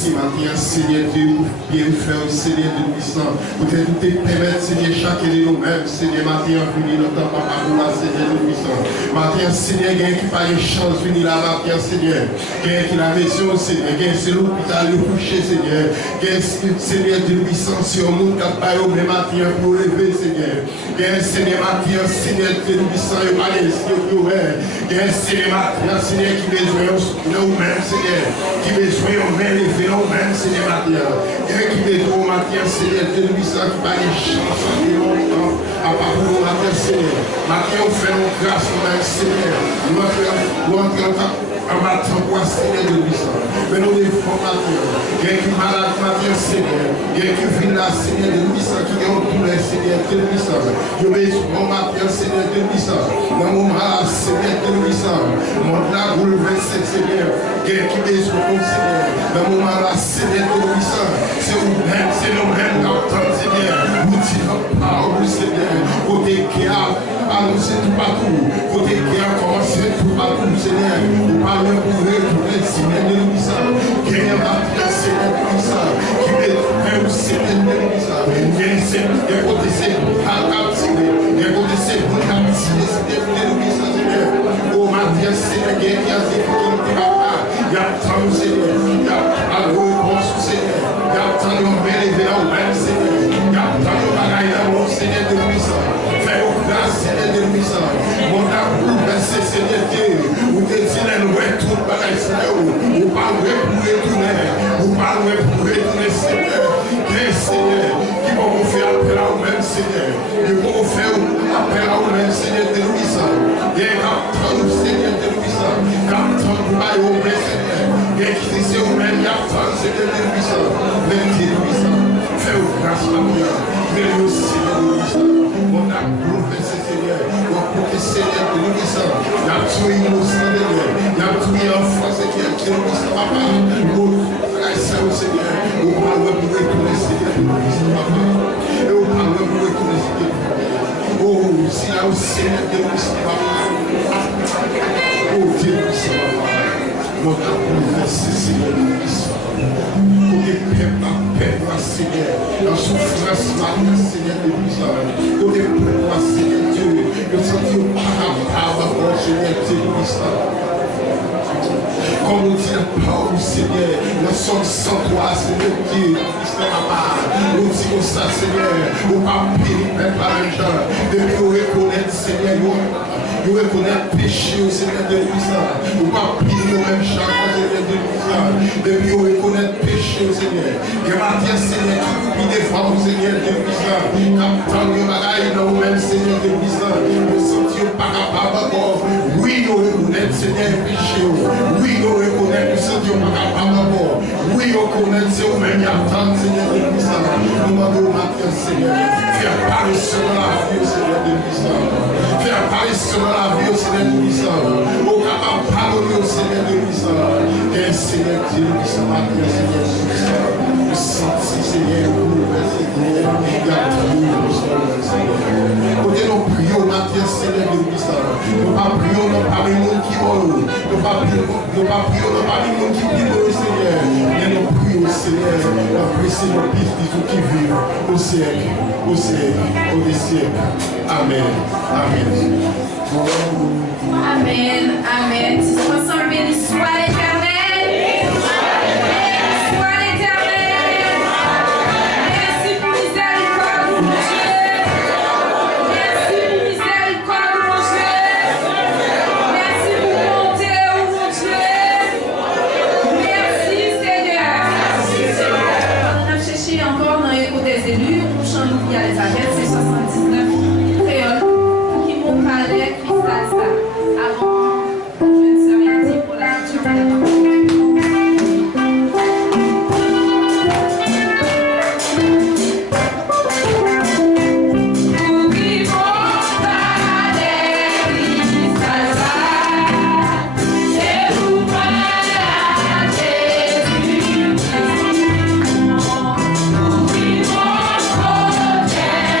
merci, Mathieu, Seigneur Dieu, pour bien faire, Seigneur Dieu puissant. Peut-être tout te permettre, Seigneur, chacun de nous-mêmes, Seigneur, Mathieu, venir dans ta papa pour la Seigneur Dieu puissant. Mathieu, Seigneur, il y a qui pas une chance de venir là, Mathieu, Seigneur. Il y a qui la maison, Seigneur, il y a c'est l'hôpital, le coucher, Seigneur. Il y a Seigneur Dieu puissant, sur nous, qui a pas eu même Mathieu pour lever, Seigneur. Il y a Seigneur, Mathieu, Seigneur Dieu puissant, il y a pas les cieux qui ouverts. Il y a Seigneur, Mathieu, Seigneur, qui besoin nous-mêmes, Seigneur. Qui besoin nous-mêmes, lever nous-mêmes, Seigneur, Mathieu. Il y a qui besoin, Mathieu, Seigneur Dieu puissant, qui pas les chances de longtemps. À part pour Mathieu, Seigneur. Mathieu, on fait nos grâces, nous-mêmes, Seigneur. Nous entrons en battant pour Seigneur de puissant. Mais nous devons Mathieu. Il y a qui malade, Mathieu, Seigneur. Il y a qui vit là, Seigneur de puissant, qui est en douleur, Seigneur de puissant. Je besoin, Mathieu, Seigneur de puissant. Dans mon malade, Seigneur de puissant. Mon là, bouleversé, Seigneur. Il y a qui besoin, Seigneur. Dans mon malade, Seigneur de puissant. C'est nous-mêmes, c'est nous-mêmes, d'entendre, Seigneur. Nous tirons par vous, Seigneur. Côté qui a annoncé tout partout. Côté qui a commencé tout partout, Seigneur. Nous parlons pour retourner, Seigneur de puissant. Qui est Mathieu, Seigneur de puissant. Qui est même Seigneur de puissant. Qui est Seigneur, côté c'est pour captiver. Qui est côté c'est pour captiver, Seigneur de puissant, Seigneur. Oh, Mathieu, Seigneur, qui a dit qu'il ne va pas. Il y a tant de Seigneur. Il y a un réponse, Seigneur. Il y a tant de bénévoles au même Seigneur. Il y a tant de bagailles dans mon Seigneur de puissant. Fais-nous grâce, Seigneur de puissant. Mon amour, merci, Seigneur Dieu. Vous te dites, nous tout le bagaille, Seigneur. Vous parlez pour retourner. Vous parlez pour retourner, Seigneur. Seigneur, qui vont vous faire appel à vous-même, Seigneur. Qui vont vous faire appel à vous-même, Seigneur de puissant. Il y a un Seigneur de puissant. Quand vous allez au vrai Seigneur. Il y a qui c'est vous-même, il y a un Seigneur de puissant. Même de puissant. Fais-vous grâce, ma mère. Mais le Seigneur de puissant. Mon âme bouleversé, Seigneur. Mon côté Seigneur de puissant. Il y a tout innocent de Dieu. Il y a tout enfant, Seigneur, de puissant. Papa, Seigneur, nous parlons pour retourner, Seigneur, papa. Et nous parlons pour retourner, Seigneur. Oh, si là au Seigneur, Dieu puissant, papa. Oh, Dieu puissant, papa. Notre amour, merci, Seigneur, puissant. Pour que peuple à peuple, Seigneur, dans souffrance, Seigneur, Dieu puissant. Pour que peuple, Seigneur, Dieu, que sentir par rapport, Seigneur, Dieu puissant. Comme nous dit la parole du Seigneur, nous sommes sans toi, Seigneur Dieu, nous disons ça, Seigneur, nous ne pas périr par les gens, depuis nous reconnaître, Seigneur, nous reconnaître péché au Seigneur de puissant, nous ne pas périr nous-mêmes chaque fois, Seigneur de puissant, depuis nous reconnaître péché au Seigneur, et maintenant, Seigneur, qui nous défend, Seigneur de puissant, quand nous bagailles dans nous-mêmes, Seigneur de puissant, nous sentions pas capables encore, oui, nous reconnaître, Seigneur, péché, oui, nous reconnaître, nous sentions pas capables encore, oui, nous reconnaître, c'est vous-même, il y a tant de Seigneur de puissant, nous demandons maintenant, Seigneur, fais apparition dans la vie, Seigneur de puissant, fais apparition dans la vie, Seigneur de puissant, au capable de pardonner au Seigneur de puissant, et Seigneur de puissant, maintenant, Seigneur de puissant, nous sentons, Seigneur, nous Seigneur, il y a tout, Seigneur, côté nous prions, maintenant, Seigneur de puissant, nous pas prions, nous pas les gens qui vont, nous pas prions, nous pas les gens qui vivent, Seigneur, mais nous prions, Seigneur, nous apprécions nos pistes qui vivent au siècle, au siècle. Amen. Amen. Amen. Amen. Ensemble, béni soit l'Éternel. Soit l'Éternel. Merci pour miséricorde, mon Dieu. Merci pour miséricorde, mon Dieu. Merci pour bonté, mon Dieu. Merci, Seigneur. On a cherché encore dans l'écho des élus. On chante qui a les abeilles, c'est 79 créoles qui m'ont parlé, cristal ça. Avant, je ne sais rien dire pour la lecture de la parole. Yeah.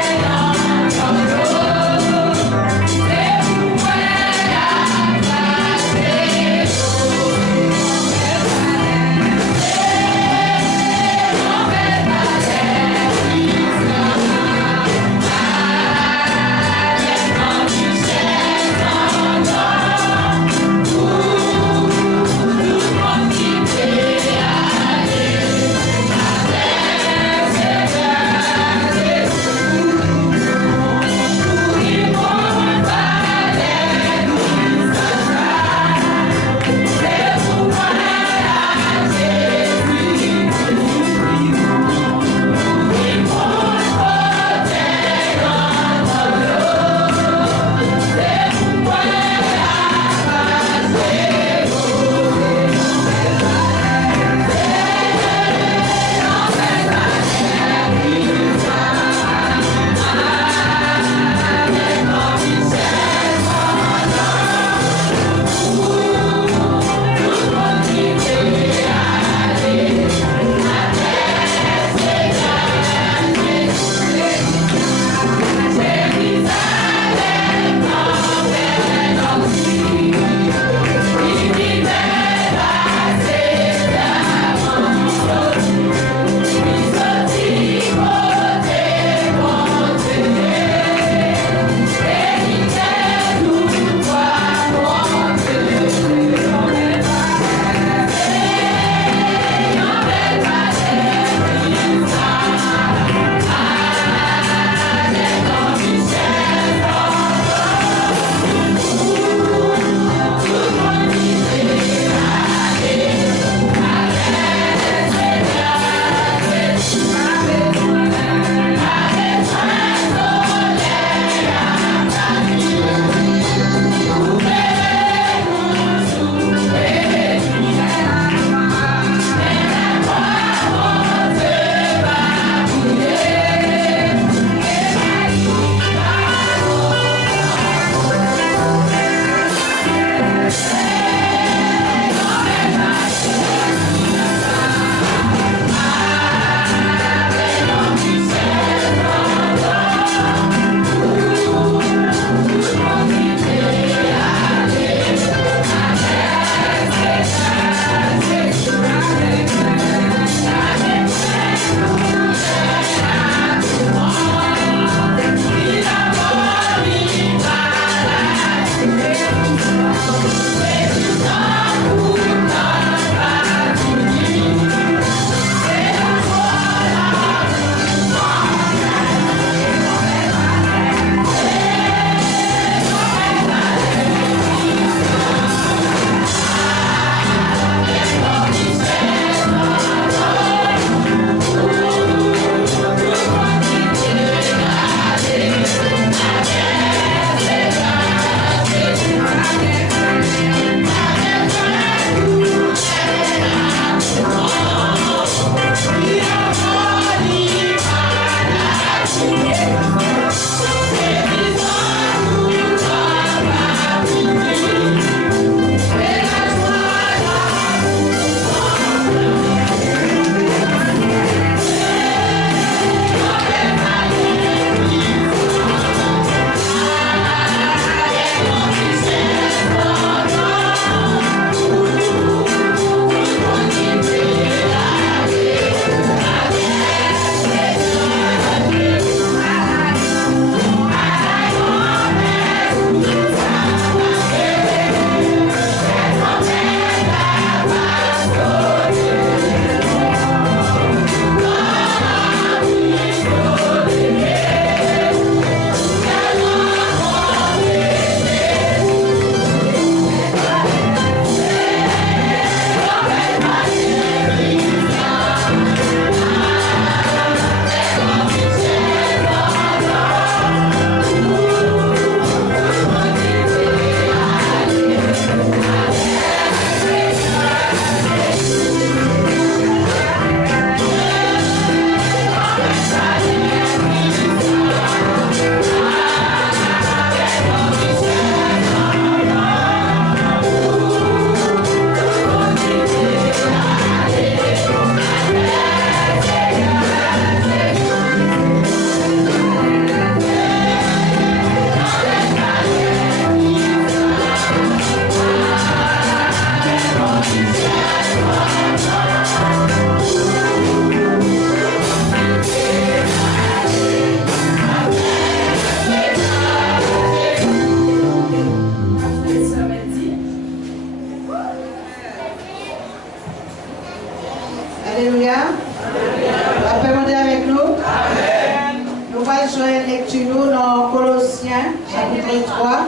joindre lecture dans Colossiens, chapitre 3,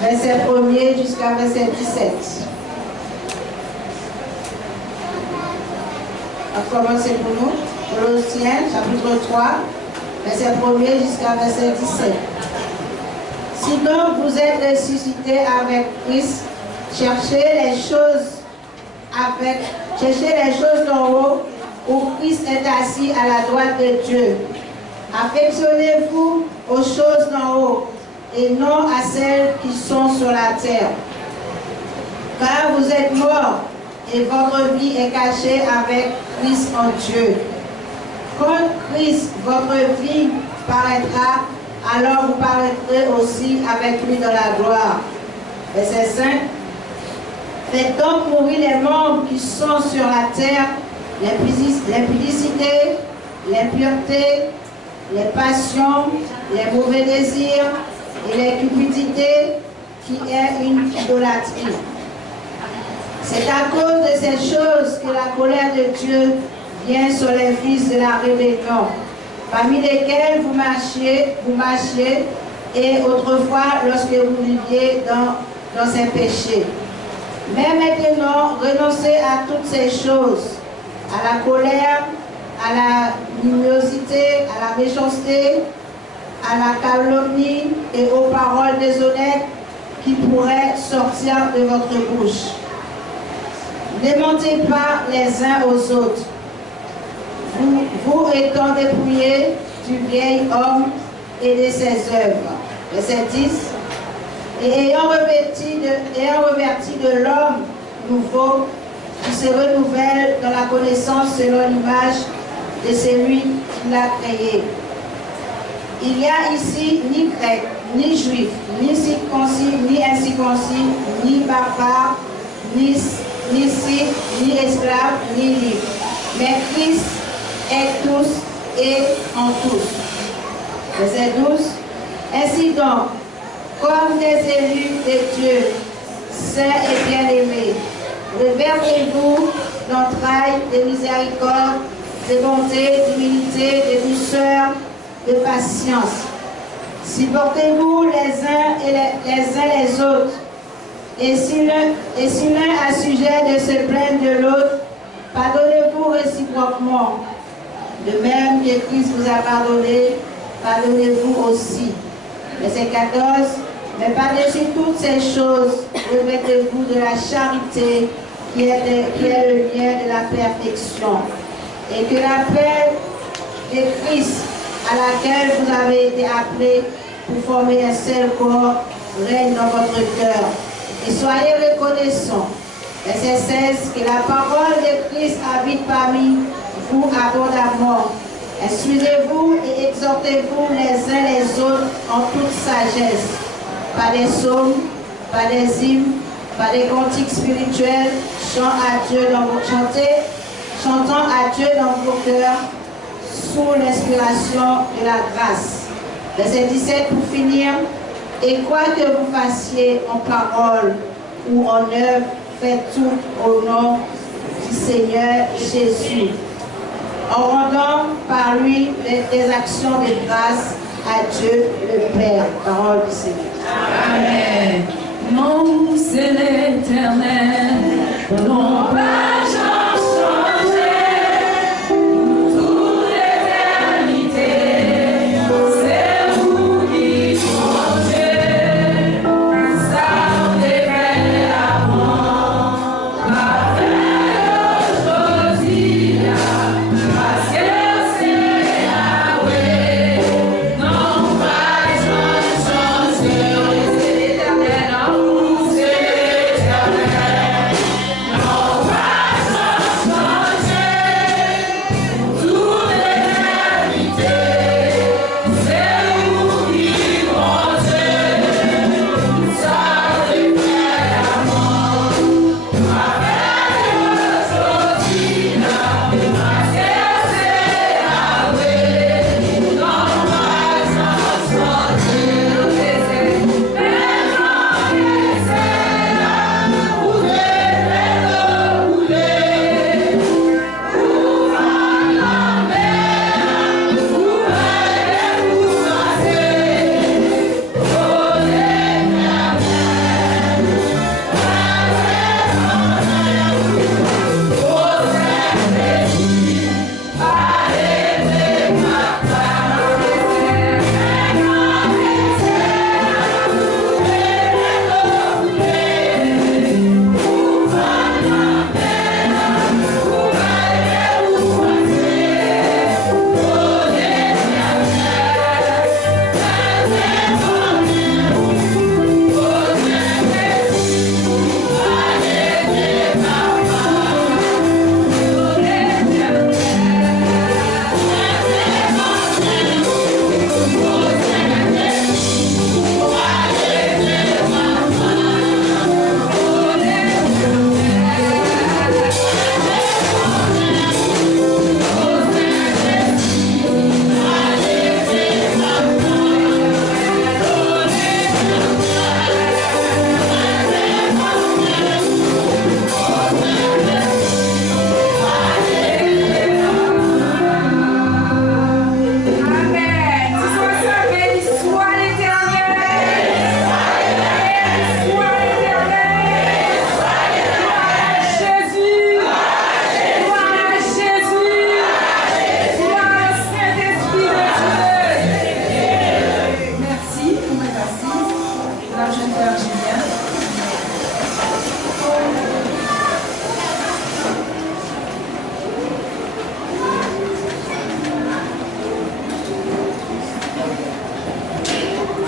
verset 1er jusqu'à verset 17. On va commencer pour nous. Colossiens, chapitre 3, verset 1er jusqu'à verset 17. Si donc vous êtes ressuscités avec Christ, cherchez les choses d'en haut, où Christ est assis à la droite de Dieu. Affectionnez-vous aux choses d'en haut et non à celles qui sont sur la terre. Car vous êtes morts et votre vie est cachée avec Christ en Dieu. Quand Christ, votre vie, paraîtra, alors vous paraîtrez aussi avec lui dans la gloire. Verset 5. Faites donc mourir les membres qui sont sur la terre, l'impudicité, l'impureté, les passions, les mauvais désirs et les cupidités, qui est une idolâtrie. C'est à cause de ces choses que la colère de Dieu vient sur les fils de la rébellion, parmi lesquels vous marchiez, et autrefois lorsque vous viviez dans ces péchés. Mais maintenant, renoncez à toutes ces choses, à la colère, à la luminosité, à la méchanceté, à la calomnie et aux paroles déshonnêtes qui pourraient sortir de votre bouche. Ne mentez pas les uns aux autres, vous étant dépouillés du vieil homme et de ses œuvres. Verset 10. Et ayant revêti de l'homme nouveau, qui se renouvelle dans la connaissance selon l'image de celui qui l'a créé. Il n'y a ici ni grec, ni juif, ni circoncis, ni incirconcis, ni barbare, ni scythe, ni esclave, ni libre. Mais Christ est tous et en tous. Verset 12. Ainsi donc, comme des élus de Dieu, saints et bien-aimés, revêtez-vous d'entrailles, de miséricorde, de bonté, d'humilité, de douceur, de patience. Supportez-vous les uns les autres. Et si l'un a sujet de se plaindre de l'autre, pardonnez-vous réciproquement. De même que Christ vous a pardonné, pardonnez-vous aussi. Verset 14. Mais par-dessus toutes ces choses, revêtez-vous de la charité qui est le lien de la perfection. Et que la paix de Christ, à laquelle vous avez été appelés pour former un seul corps, règne dans votre cœur. Et soyez reconnaissants. Verset 16. Que la parole de Christ habite parmi vous abondamment. Instruisez-vous et exhortez-vous les uns les autres en toute sagesse, par des psaumes, par des hymnes, par des cantiques spirituels, chantant à Dieu dans vos cœurs, sous l'inspiration de la grâce. Verset 17 pour finir. Et quoi que vous fassiez en parole ou en œuvre, faites tout au nom du Seigneur Jésus, en rendant par lui des actions de grâce à Dieu le Père. Parole du Seigneur. Amen. Mon c'est l'Éternel, non pas changer pour toute l'éternité. C'est vous qui changez, vous savez avant, parfait aujourd'hui, parce que c'est Yahweh, non pas changer. Éternel, non, c'est l'éternel.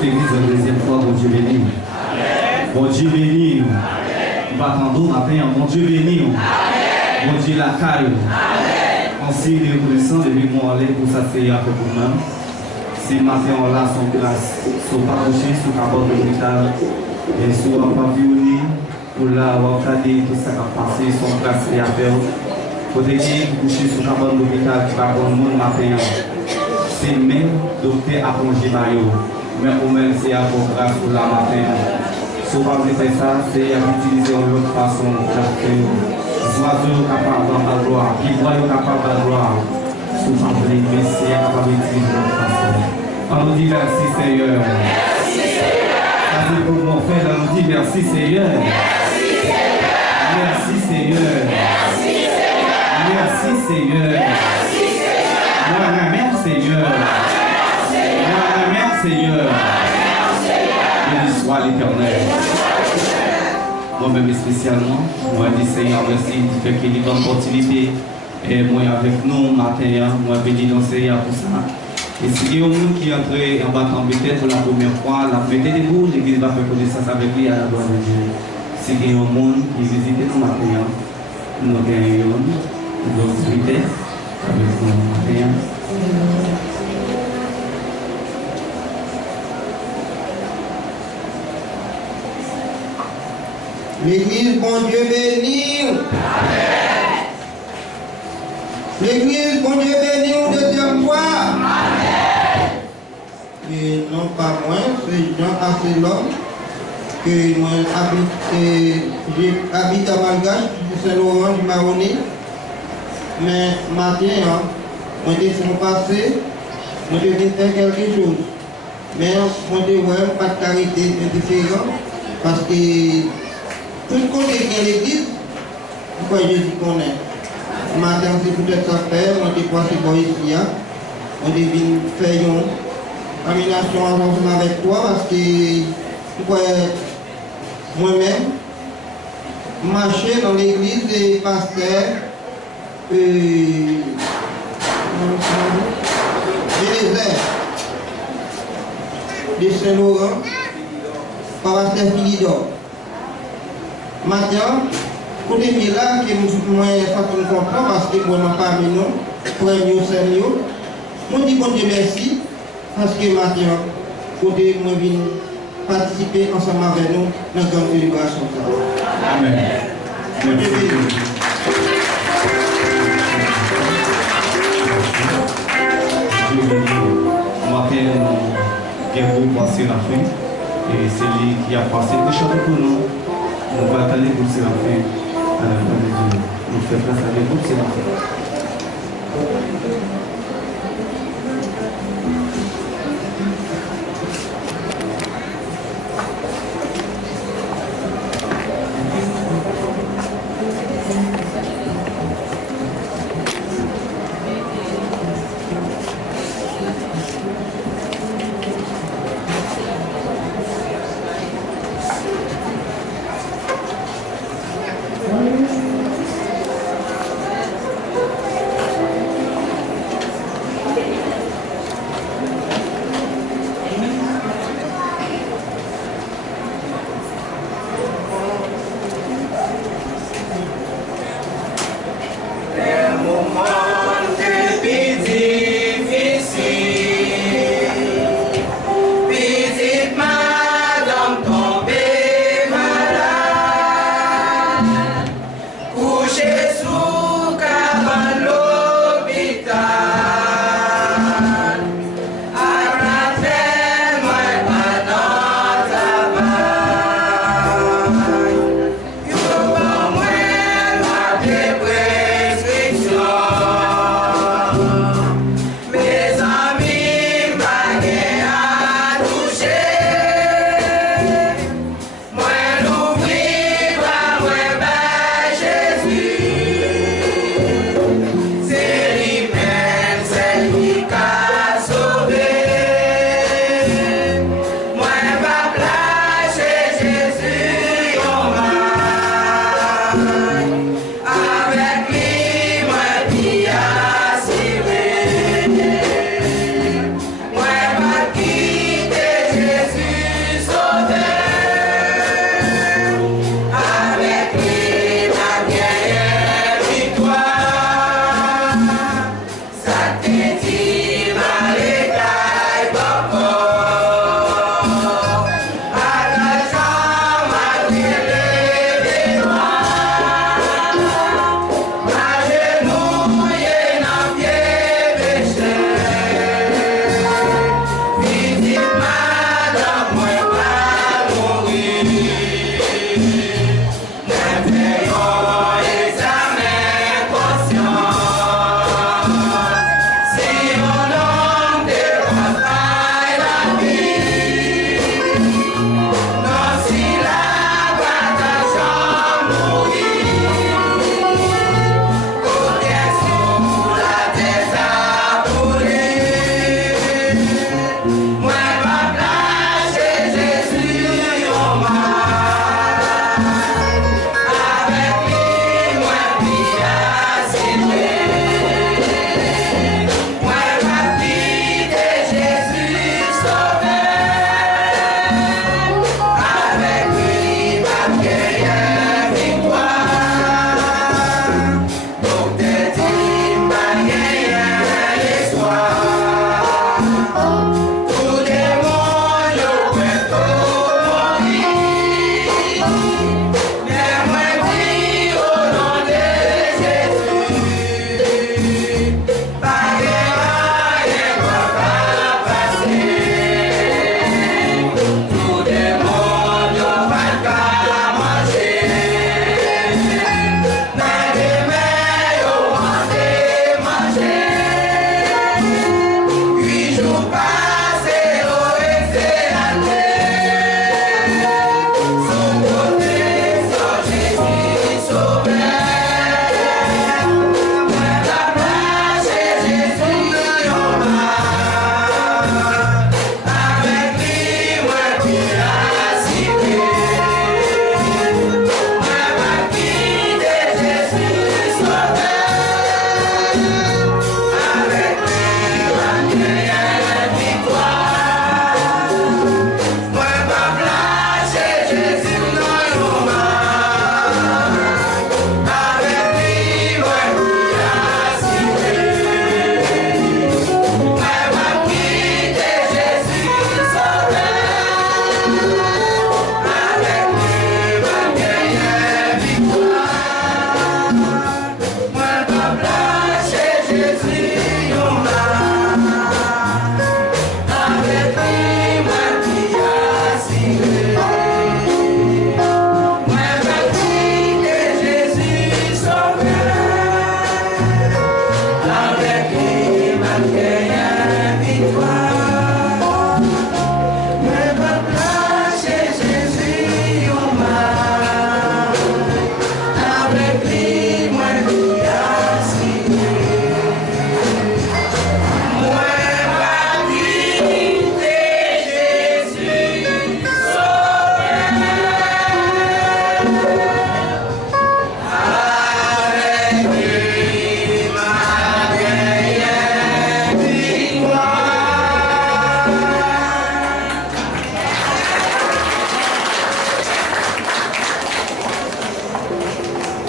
L'église la deuxième fois, bon Dieu béni. Bon Dieu béni. Nous attendons matin, bon Dieu béni. Bon Dieu la caille. En signe de reconnaissance, depuis mon aller pour s'asseoir avec vous-même. Si matin on l'a son grâce, sont pas couchés sous le cabot de l'hôpital, et sous un pavillonné, pour l'avoir regardé tout ça qui a passé, son grâce et à faire. Pour te dire, coucher sous le cabot de l'hôpital qui va prendre le monde matin. C'est même docteur à congé maillot. Mais au même c'est à vos grâce pour la matin. Si vous ne faire ça, c'est à utiliser une autre façon. Les oiseaux capables de la gloire, qui voient capables de la gloire. Si vous ne voulez pas, c'est capable d'utiliser une autre façon. On nous dit merci Seigneur. Merci Seigneur. Ça c'est pour mon frère, on nous dit merci Seigneur. Merci Seigneur. Merci Seigneur. Merci Seigneur. Merci Seigneur. Moi-même Seigneur. Moi-même Seigneur. Béni soit l'Éternel. Moi-même spécialement, moi dis Seigneur merci du fait qu'il y a une opportunité et moi avec nous matin, moi béni dans Seigneur pour ça. Et si il y a un monde qui est entré en battant peut-être pour la première fois, la mettez debout, l'église va faire connaissance avec lui à la gloire de Dieu. Si il y a un monde qui visite nous matin, nous gagnons une autorité avec nous matin. L'église, bon Dieu béni. Amen. L'église, bon Dieu béni, une deuxième fois. Amen. Et non pas moi, c'est Jean Asselon, que moi j'habite à Malgache, du Saint-Laurent, du Maroni. Mais matin, on était sur mon passé, on devait faire quelque chose. Mais on devait pas de carité indifférent, parce que tout le monde est dans l'église, pourquoi Jésus connaît. Matin, c'est peut-être ça faire, on est passé par ici, on devait faire une amination ensemble avec toi, parce que pourquoi moi-même, marcher dans l'église des pasteurs, de Saint-Laurent, par pasteur Philidor. Maintenant, pour les là, que moi, je comprends parce que moi, je n'ai pas mis nous, pour mieux, c'est mieux. Je dis bon Dieu merci, parce que maintenant, pour moi, je participer ensemble avec nous dans la grande célébration. Amen. Bon Dieu béni. Matin, nous passé la fin, et c'est lui qui a passé le château pour nous. On va attendre pour se la fin à la fin de Dieu. Nous faisons place avec vous, c'est la fin.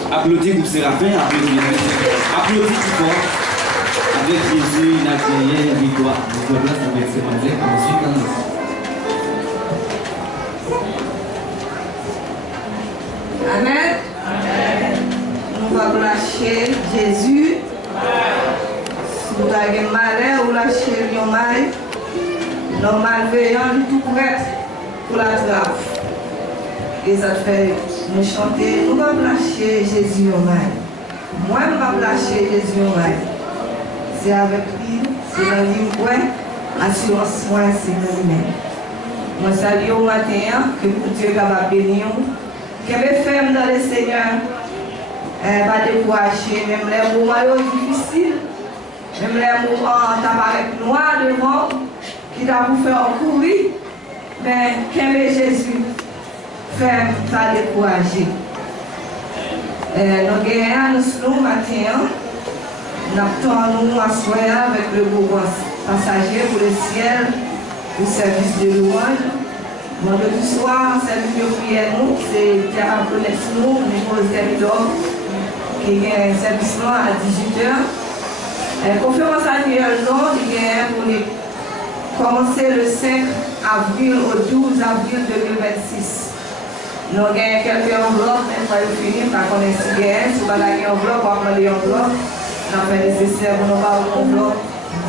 Applaudis pour Séraphin, applaudis tout fort. Avec Jésus, il a gagné la victoire. Nous avons place avec ses mains. Ensuite, Amen. Nous allons lâcher Jésus. Si vous avez malheur, vous lâchez le mal. Nos malveillants, tout prêt pour la grave. Et ça fait nous chanter, nous allons lâcher Jésus au mal. Moi, je vais lâcher Jésus au mal. C'est avec lui, c'est dans lui, assurance, moi, c'est dans lui-même. Moi, salue au matin, que Dieu va bénir. Que mes femmes dans le Seigneur, pas décourager, même les moments difficiles, même les moments où tu as noir devant, qui t'a vous faire courir, mais qu'aimer Jésus, femme, pas décourager. Nous gagnons nous matin, nous attendons à soir avec le beau passager pour le ciel, le service de louange. Vendredi soir, service de prière, c'est Terre Connaître nous, niveau Zéridor, qui est un service à 18h. Conférence annuelle, il est pour commencer le 5 avril au 12 avril 2026. Nous avons quelques enveloppes, même pour finir, par qu'on est si bien, si vous avez une enveloppe, on prend les enveloppes, on a fait nécessaire pour nous avoir une enveloppe,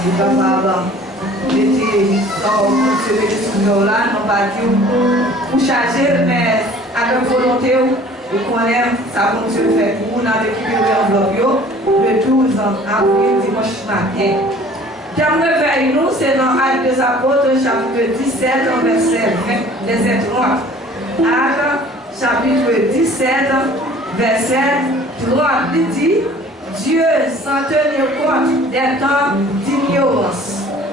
du papa. J'étais dans le là, non pas pour charger, mais avec volonté, vous connaissez, ça va nous faire pour nous, on a récupéré l'enveloppe le 12 avril, dimanche matin. Terme de veille, nous, c'est dans Actes des Apôtres, chapitre 17, verset 20, verset 3. Actes, chapitre 17, verset 3, il dit Dieu, sans tenir compte des temps d'ignorance,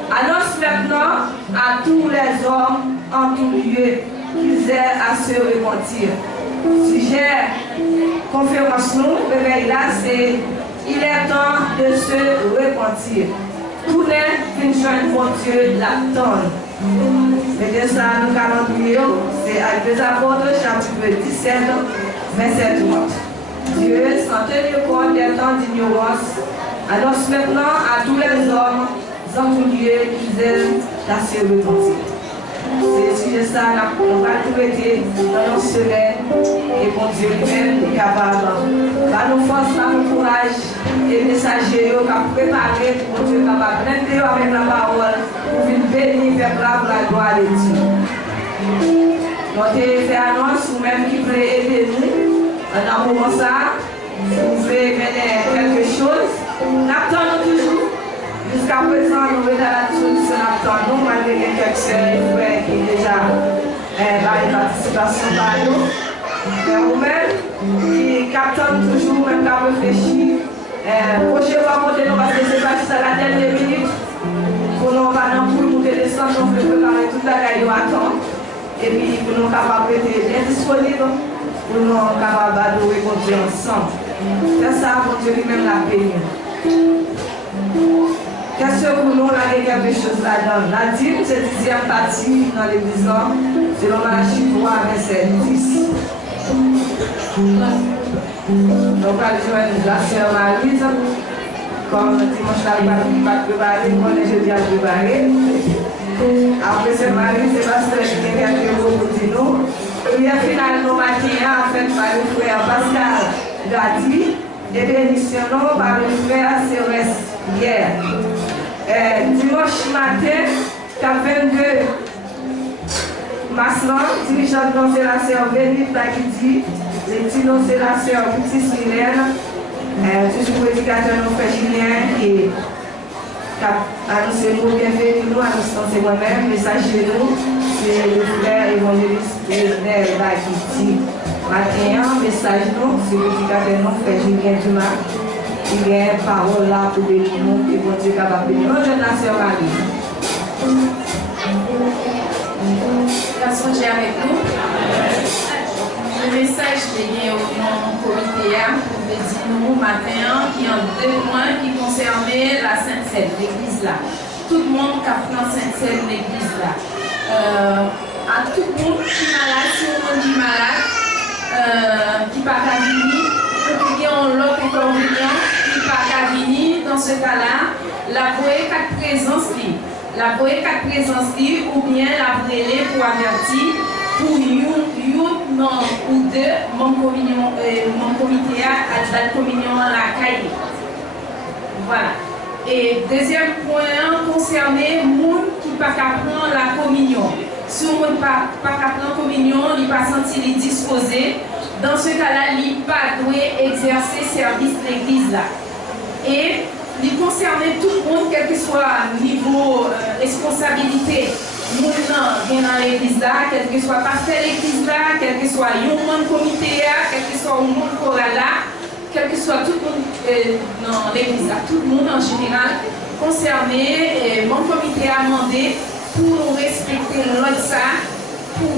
annonce maintenant à tous les hommes en tout lieu qu'ils aient à se repentir. Sujet conférence nous, réveil là, c'est il est temps de se repentir. Tout n'est qu'une jeune pour Dieu l'attendre. Mais de ça, nous calendrier, c'est Actes des Apôtres, chapitre 17, verset 30. Dieu, sans tenir compte des temps d'ignorance, annonce maintenant à tous les hommes en tout lieu qu'ils aiment à se repentir. C'est ça, on va tout être dans nos semaines et pour Dieu lui-même est capable. Va nous force, va nous courage et messager qui a préparé pour Dieu capable de avec la parole pour venir bénir vers la gloire de Dieu. Nous avons fait annonce ou même qui peut aider nous dans un moment ça. Si vous voulez mener quelque chose, nous attendons toujours. Jusqu'à présent, nous sommes dans la solution attendons, malgré quelques frères qui déjà la participation par nous. Mais vous-même, qui captons toujours, même qu'à réfléchir, prochain va monter, nous parce que c'est pas juste à la dernière minute. Pour nous, on va dans pour descendre, on peut préparer toute la gaille à temps. Et puis, pour nous capables d'être bien disponibles, pour nous capables d'adorer pour Dieu ensemble. C'est ça, pour Dieu lui-même la paix. Qu'est-ce que pour nous, là, il y a quelque chose là-dedans? La dîme, c'est 10e partie dans l'église, selon Malachie 3, verset 10. Donc, à joindre la sœur Marie, comme dimanche, là, il va préparer, comme les jeudis à préparer. Après, c'est Marie, c'est pasteur qui a quelques mots pour nous. Prière finale, nos matins, en fait, par le frère Pascal Gatti, et bénitionnons par le frère Céleste hier. Dimanche matin, 22 mars, dirigeant de constellation Bénite Bakidi, les constellations Petit Silène, toujours éducateur nous fait Julien et annoncer nous bienvenue, nous annoncer moi-même, message de nous, c'est le frère évangéliste Lionel Bagiti. Matin, message nous, c'est le qui nous fait Julien Dumas, qui a une parole là pour des nous, et bon Dieu capable de nous. Nous, je nation Marie. Garçon, j'ai avec nous. Le message de mon comité pour dire nous matin qui ont 2 points qui concernaient la Sainte-Seine, l'église là. Tout le monde qui a pris Sainte-Seine, l'église là. À tout le monde qui est malade, si on dit malade, qui n'a pas venir, ou qui ont l'autre inconvénient, qui n'a pas venir, dans ce cas-là, la voie 4 présence libre. La voie 4 présence libre ou bien la brûler pour avertir. Pour non, ou 2, mon comité a la communion à la caille. Voilà. Et deuxième point concerné les gens qui ne peuvent pas prendre la communion. Si on ne peut pas prendre la communion, il ne peut pas sentir disposé. Dans ce cas-là, il ne pas exercer service de l'église là. Et il concerne tout le monde, quel que soit le niveau responsabilité. Nous sommes dans l'église là, quel que soit pasteur l'église là, quel que soit un membre comité là, quel que soit un membre choral là, quel que soit tout le monde dans l'église là, tout le monde en général concerné, mon comité a demandé pour respecter l'autre ça, pour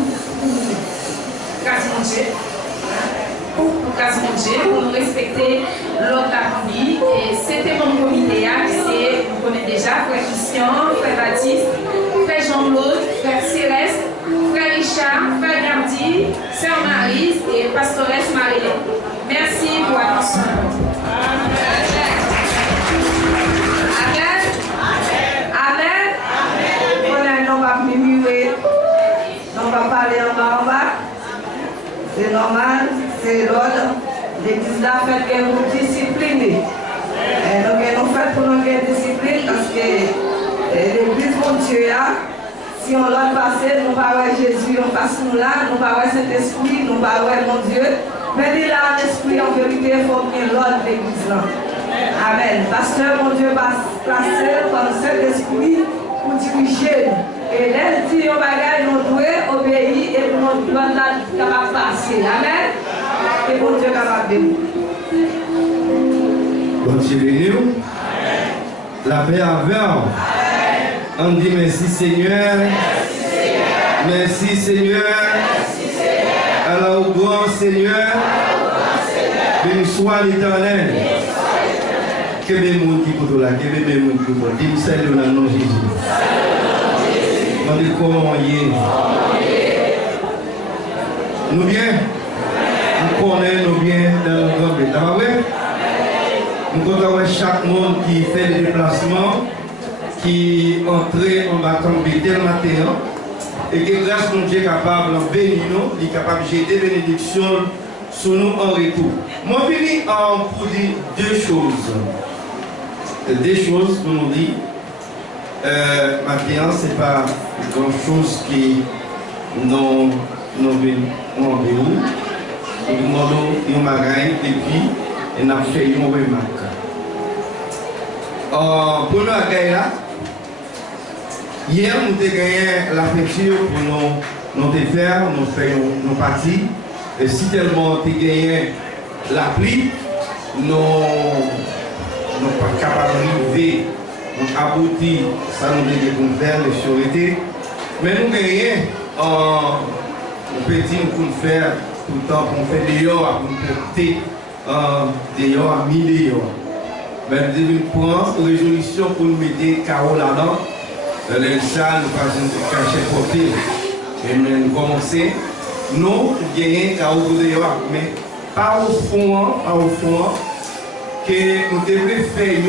grâce à Dieu, pour nous respecter l'autre la vie. Et c'était mon comité, c'est, vous connaissez déjà, frère Christian, frère Baptiste, frère Jean-Claude, frère Céleste, frère Richard, frère Gardi, sœur Marie et pastoresse Marie. Merci pour l'attention. Amen. Amen. On va murmurer, on va parler en bas. C'est normal, c'est l'ordre. L'église là fait qu'elle nous discipline. Donc elle nous fait pour nous discipline parce que l'église mon Dieu là, si on l'a passé, nous pas voir Jésus, on passe nous là, nous pas voir Saint-Esprit, nous pas voir mon Dieu. Mais il a un esprit en vérité, il faut qu'il l'ordre de l'église là. Amen. Pasteur, mon Dieu va passer par le Saint-Esprit pour diriger. Et là, il dit, on va nous doit obéir et nous doit capable de passer. Amen. Et mon Dieu capable de nous. Bon Dieu béni. La paix avec. On dit merci Seigneur. Merci Seigneur. Alors au grand Seigneur. Béni soit l'Éternel. Que les gens qui sont là, que les gens qui sont là. Dis-moi celle de la nom de Jésus. On dit comment on y est. Nous bien. Nous connaissons nous bien dans le grand État. Nous comptons chaque monde qui fait des déplacements, qui entre en battant tel matin, et que grâce à mon Dieu capable de bénir nous, il est capable de jeter des bénédictions sur nous en retour. Moi, je finis pour dire 2 choses. 2 choses pour nous dire. Maintenant, ce n'est pas grand-chose qui nous bénit. Nous demandons un magasin et puis nous avons fait une remarque. Pour nous, là, hier, nous avons gagné la peinture pour nous faire, nous faisons nos parties. Et si tellement nous avons gagné la pluie, nous ne sommes pas capables d'arriver, nous aboutir, ça nous devons faire les sûretés. Mais nous gagnons un petit nous pouvons faire tout le temps pour faire des dehors, pour porter des dehors à 1000 dehors. Mais nous devons prendre une résolution pour nous mettre des carreaux là-dedans. Dans les salles, nous pas cacher porter. Et nous commencer. Nous gagnons carreaux dehors, mais pas au fond, que nous devons faire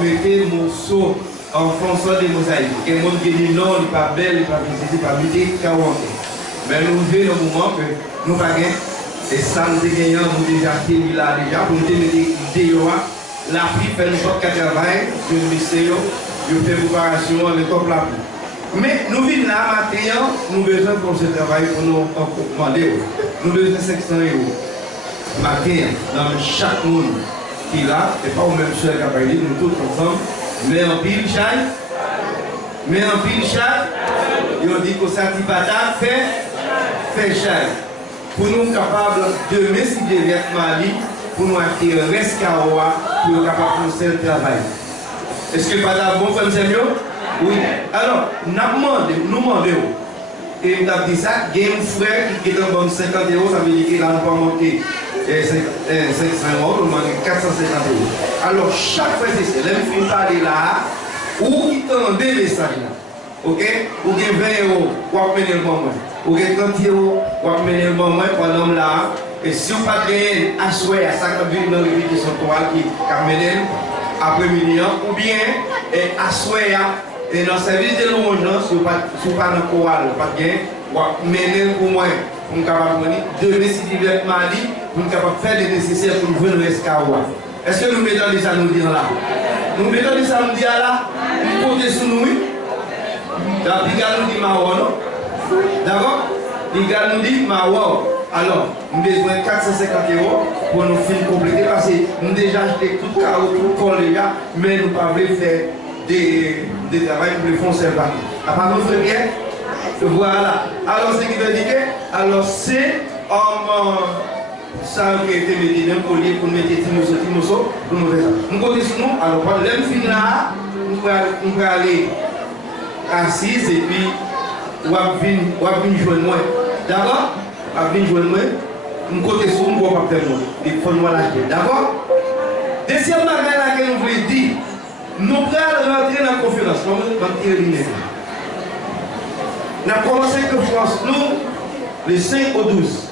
mettre des morceaux en fonction des mosaïques. Et le monde qui dit non, il n'est pas belle, il n'est pas visité, il n'est pas visité, carreaux. Mais nous vivons le moment que nous pas gagné. Et ça, nous gagnons, nous déjà acquis là déjà, pour nous mettre des la pluie fait nous autres travail, nous ministère, nous faisons préparation, le top la pluie. Mais nous vivons là, maintenant, nous avons besoin pour ce travail pour nous commander. Nous avons besoin de 500 €. Maintenant, dans chaque monde qui est là, et pas au même seul qui a parlé, nous tous ensemble, Mais en pile chaque. Mais en pile chaque. Ils ont dit que ça qui patate fait chaque. Pour nous capables de messer avec Mali, pour nous acquérir Rescaoa, pour nous capables de faire le travail. Est-ce que pas bon comme c'est mieux? Oui. Alors, nous demandons, et nous avons dit ça, il y a un frère qui est en 50 €, ça veut dire qu'il n'a pas monté 500 €, on manque 450 €. Alors, chaque fois que c'est là, il faut parler là, où il tend des messages là. Ok? Ou bien 20 €, ou mener le moment. Ou bien 30 €, ou mener le moment pendant là. Et si vous n'avez pas gagné à souhait à 50 000 dans les répétitions qui a mené après midi, ou bien à souhait et dans le service de l'homme, si vous n'avez pas dans le choral, pas gagné, ou mener pour moi, pour nous capable de si divers Mali, pour nous capable de faire les nécessaires pour nous venir Rescaoa. Est-ce que nous mettons des nous dire là? Nous mettons des nous dire là? Nous comptons sur nous. La brigade nous dit Mawa, non? D'accord? La brigade nous dit Mawa. Alors, nous avons besoin de 450 € pour nous finir compléter parce que nous avons déjà acheté tout le carreau, tout le corps, les gars, mais nous ne pouvons pas faire des travaux pour les fonds servants. À part nous, frère bien? Voilà. Alors, ce qui veut dire que, alors, c'est ça qui a été mis dans le collier pour nous mettre Timoso, pour nous faire ça. Nous comptons sur nous, alors, quand nous finissons là, nous pouvons aller assise et puis on va venir joindre moi. D'accord? On va venir joindre moi. Nous côté sur nous pour pas faire moi. Il faut nous l'acheter. D'accord? Deuxième bagage que nous voulons dire, nous allons rentrer dans la conférence. Nous allons tirer l'unité. Nous avons commencé avec France, nous, les 5 au 12.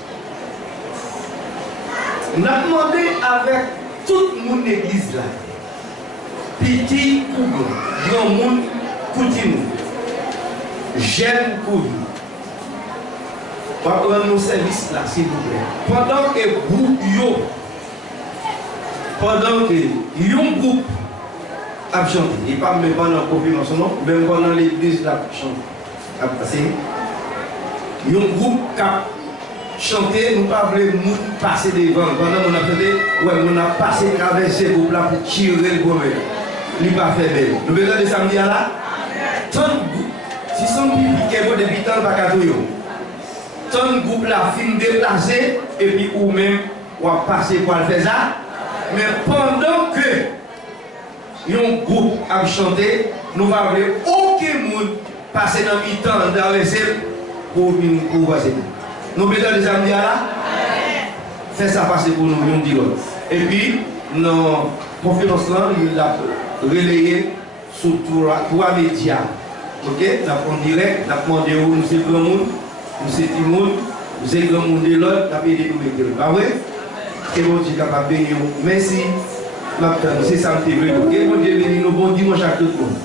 Nous avons demandé avec toute mon église là, petit ou grand monde, continue. J'aime pour vous. On va prendre nos services là, s'il vous plaît. Pendant que vous, pendant que un groupe a chanté, et pas même pendant la conférence, non, même pendant l'église là, a passé. Un groupe qui a chanté, nous ne pouvons pas passer devant. Pendant qu'on a fait, ouais, on a passé traversé le groupe là pour tirer le groupe. Il n'a pas fait belle. Nous venons de samedi là. Tant si son public est bon depuis tant pas qu'à tout, tant de groupe là fin déplacé et puis ou même ou à passer pour le faire ça. Mais pendant que un groupe a chanté, nous ne voulons aucun monde passer dans le temps dans les pour voir ça. Nous mettons les amis là, fait ça passer pour nous, nous disons. Et puis, nos conférences là, il a relayé sur trois médias. Ok, nous avons direct, nous avons demandé où nous sommes grand monde, nous sommes petit monde, nous sommes grand monde de l'autre, nous avons aidé nous mettre. Ah oui? Et bon Dieu capable de bénir. Merci. C'est ça que je veux dire. Et bon Dieu bénir nous, bon dimanche à tout le monde.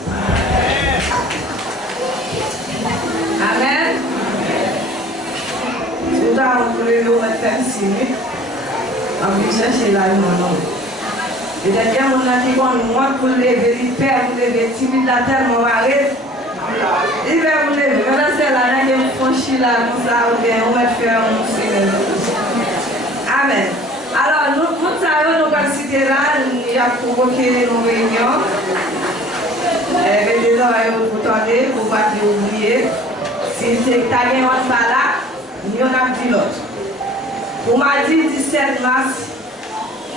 Amen. Nous avons voulu nous mettre ici. On va chercher là, non. Et d'ailleurs, on a dit qu'on nous pour lever les pères, pour lever les timides la terre, mon mari. Il va vous lever. Maintenant, c'est là, il y a une franchise là, comme ça, on va faire un signe. Amen. Alors, nous savons, nous allons citer là, il y a provoqué nos réunions. Les oreilles pour tourner, pour ne pas oublier. Si c'est que tu as gagné un là, il y en a dit l'autre. On m'a dit 17 mars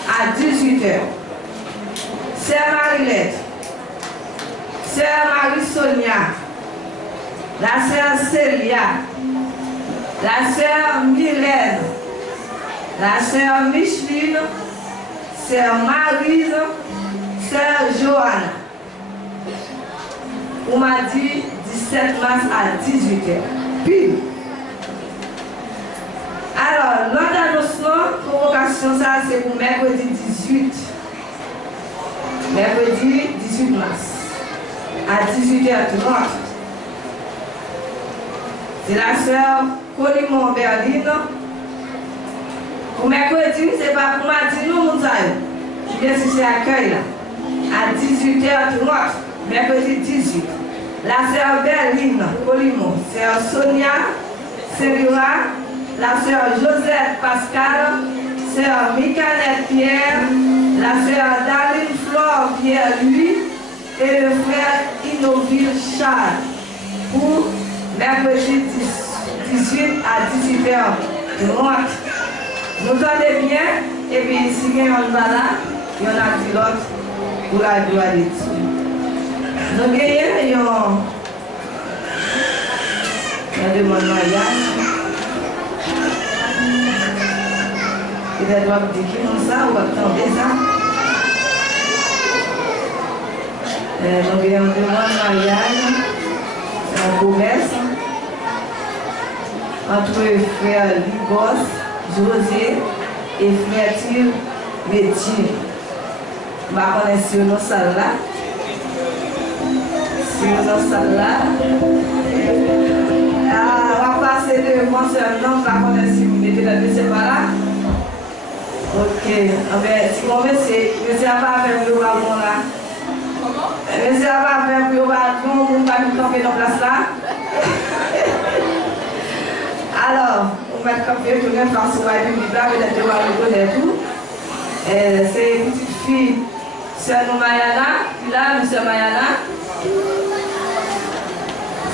à 18h. Sœur Marilette, Sœur Marie-Sonia, la Sœur Célia, la Sœur Mylène, la Sœur Micheline, Sœur Maryse, Sœur Johanna. On m'a dit 17 mars à 18h. Pile. Alors, l'autre annoncement, convocation, ça c'est pour mercredi 18. Mercredi 18 mars. À 18h30. C'est la sœur Colimon Berline. Pour mercredi, c'est pas pour mardi, nous, nous allons. Qui vient ici accueil là. À 18h30. Mercredi 18. La sœur Berline Colimon. Sœur Sonia Serira. La sœur Joseph Pascal, sœur Michael Pierre, la sœur Daline Flore Pierre-Louis, et le frère Inoville Charles pour mercredi 18 à 18h30. Nous entendez bien, et puis si il y a un là, il y en a qui l'autre pour la gloire de Dieu. Nous avons un demande mariage. Il doit dire qui ça, ou attendre ça. Nous avons un demande mariage, un commerce, entre frère Ligos, José et frère Thil Métier. Je vais sur nos salles là. Sur nos salles là. On va passer de mon seul nom, je vais connaître si vous mettez la deuxième là. Ok. Si mon monsieur n'a pas fait pour le ballon là. Comment? Monsieur n'a pas fait pour le ballon, on va nous camper dans la place là. Alors, on va camper tout le monde parce qu'on va être là, peut-être qu'on va le connaître tout. C'est une petite fille, sœur Mayana, puis là, monsieur Mayana.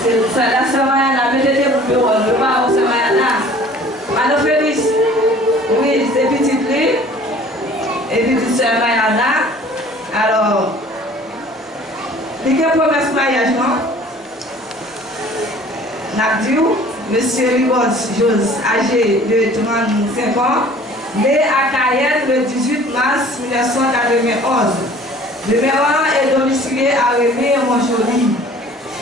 C'est la sœur Mayana, mettez pour le bureau, le pas au sœur Mayana. Madame Félix, oui, c'est petite fille, et puis sœur Mayana. Alors, il y a une promesse mariage, non? Nabdiou, monsieur Ligos Jose, âgé de 35 ans, né à Cayenne le 18 mars 1991. Demeurant et domicilié à Rémy Montjoly.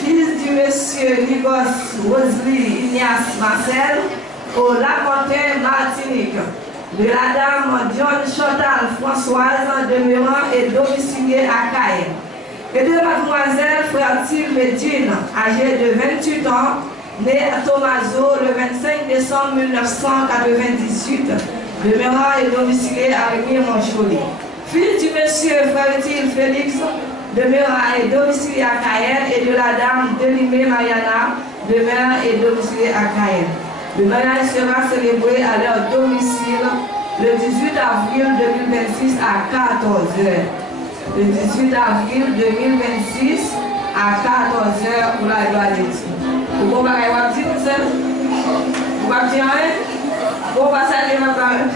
Fils du monsieur Ligos Rosely Ignace Marcel, au Lac-Montagne, Martinique. De la dame John Chantal Françoise, demeurant et domicilié à Cayenne. Et de mademoiselle Francine Medine, âgée de 28 ans, née à Tomaso le 25 décembre 1998, demeurant et domicilié à Rémy Montjoly. Fils du monsieur Francine Félix, demeurant et domicilié à Cayenne, et de la dame Delimé Mariana, demeurant et domicilié à Cayenne. Le mariage sera célébré à leur domicile le 18 avril 2026 à 14h. Le 18 avril 2026 à 14h pour la gloire de Dieu. Vous pouvez voir petit comme ça? Vous pouvez dire rien? Vous pouvez saluer ma parole.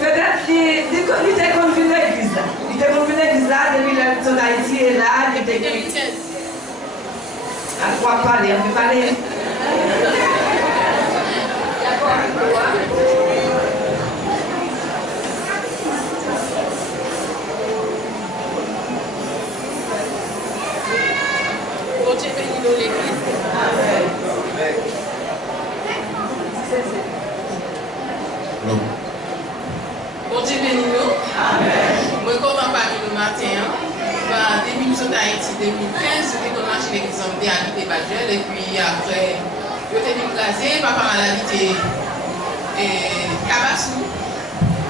Peut-être qu'il était confiné l'église là. Il était confiné l'église là depuis la zone d'Haïti et là, il était. À quoi parler? On peut parler. Bon Dieu bénis nous. Moi, comme on parle le matin, depuis nous sommes en Haïti 2015, j'ai commencé l'église en habité Badjel et puis après, je suis venu placer, papa m'a habité Kabassou.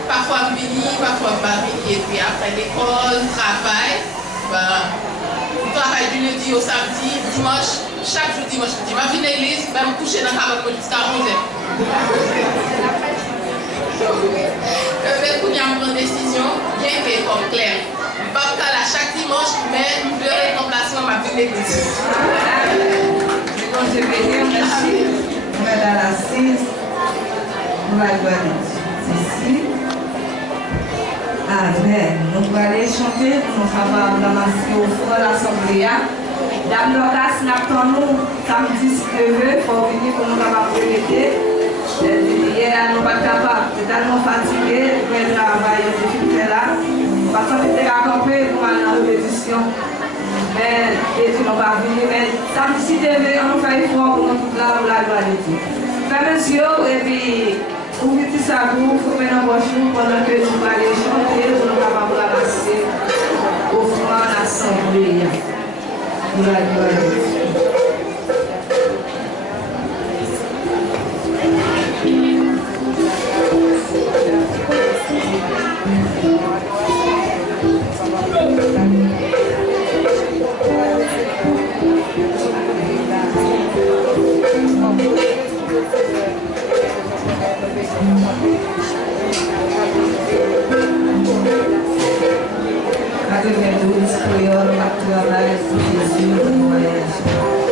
Parfois Vini, parfois Bavini, et puis après l'école, travail, on travaille du lundi au samedi, dimanche, chaque jour dimanche, je viens à l'église, je me coucher dans la cabane jusqu'à 11h. Je vais prendre une décision bien fait comme clair. Je ne vais pas à chaque dimanche, mais je vais remplacer ma vie l'église. Je vais bénir, merci. Je vais dans l'assise. On va gloire de Dieu. Ici. Amen. Nous allons aller chanter pour nous faire ramasser au fond de l'assemblée. Dame Dorcas, nous samedi si tu veux, il faut venir pour nous répéter. Hier, nous ne sommes pas capables, nous sommes tellement fatigués, nous avons travaillé depuis là. Nous avons été accompagnés pour aller dans la répétition. Mais Dieu n'a pas venu. Mais samedi si tu veux, on nous fait effort pour nous tout là, pour la gloire de Dieu. Fais monsieur, et puis. Pour que ça vous, il faut mettre un bonjour pendant que nous allons chanter pour nous capables de ramasser au fond de l'assemblée. Pour la gloire de Dieu. prions, nous travaillons sous Jésus, nous voyons. Jésus,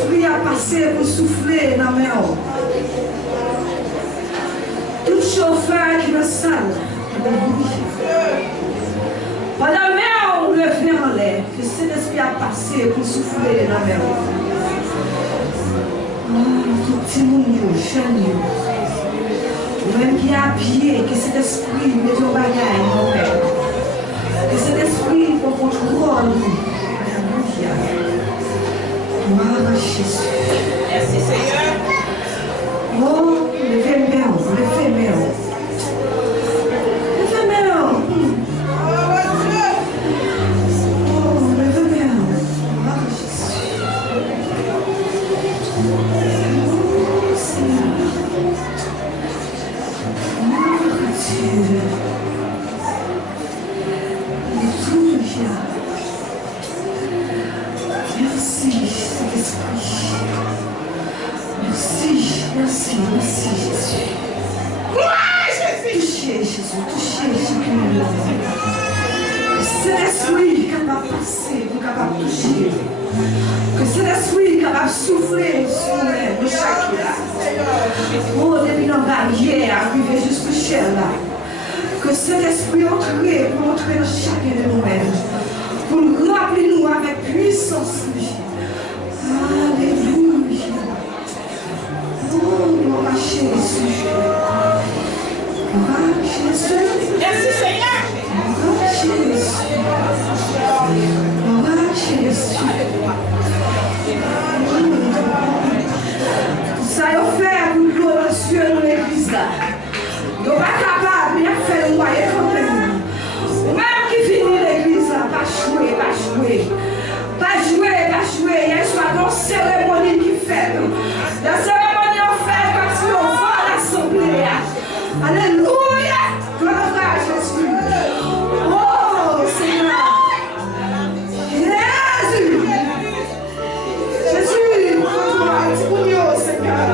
Saint-Esprit a passé pour souffler dans mes mains. Tout chauffeur qui me salle, pendant mes on levé en l'air, que Saint-Esprit a passé pour souffler dans mes mains. Tout petit monde, jeune, même qui est habillé, que cet esprit met au bagage, mon père. Que cet esprit pour contrôle. Alléluia. Gloire à Jésus. Merci Seigneur. Oh, levez bien, levez bien. Levez bien. Oh, levez bien. Gloire à Jésus. Oh, Seigneur. Dieu. Alléluia. Merci, Saint-Esprit. Merci, merci, merci, Jésus. Touchez, Jésus, touchez chacun. Que cet esprit capable de passer, capable de toucher. Que cet esprit capable de souffler sur nous, chacun. Oh, depuis nos barrières, arriver jusqu'au ciel là. Que cet esprit entre pour entrer dans chacun de nous-mêmes. Pour nous remplir nous avec puissance. Alléluia. Oh, gloire à Jésus. Gloire à Jésus. Merci Seigneur. Gloire à Jésus. Gloire à Jésus. Ça y a fait pour l'eau dans le ciel dans l'église là. Nous ne sommes pas capables de faire le moyen contre nous. Même qui finit l'église là, pas jouer, pas jouer. Pas jouer, pas jouer. Il y a soit dans cérémonie qui fait. La cérémonie on fait comme si on va à l'assemblée. Alléluia. Gloire à Jésus. Oh Seigneur. Jésus. Jésus. Gloire, Seigneur. Seigneur.